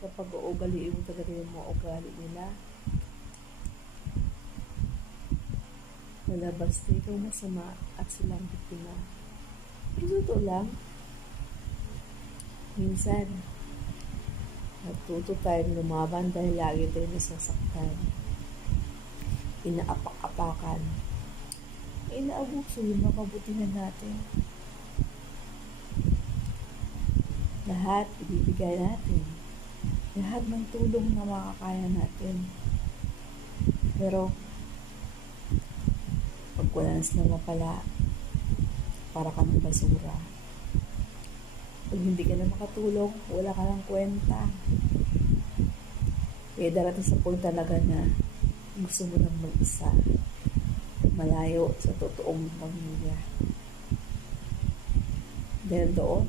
kapag uugaliin mo talaga yung mga ugali nila, lalabas na ikaw masama at silang biktima. Pero totoo lang, minsan, natuto tayong lumaban dahil lagi tayo nasasaktan. Inaapak-apakan. Inaabuso yung mga kabutihan natin. Lahat ibibigay natin. Lahat ng tulong na makakaya natin. Pero, pag wala na silang mapala, para ka ng basura. Pag hindi ka na makatulong, wala ka ng kwenta. Kaya darating sa point talaga na gusto mo nang mag-isa, malayo sa totoong pamilya. Dahil doon,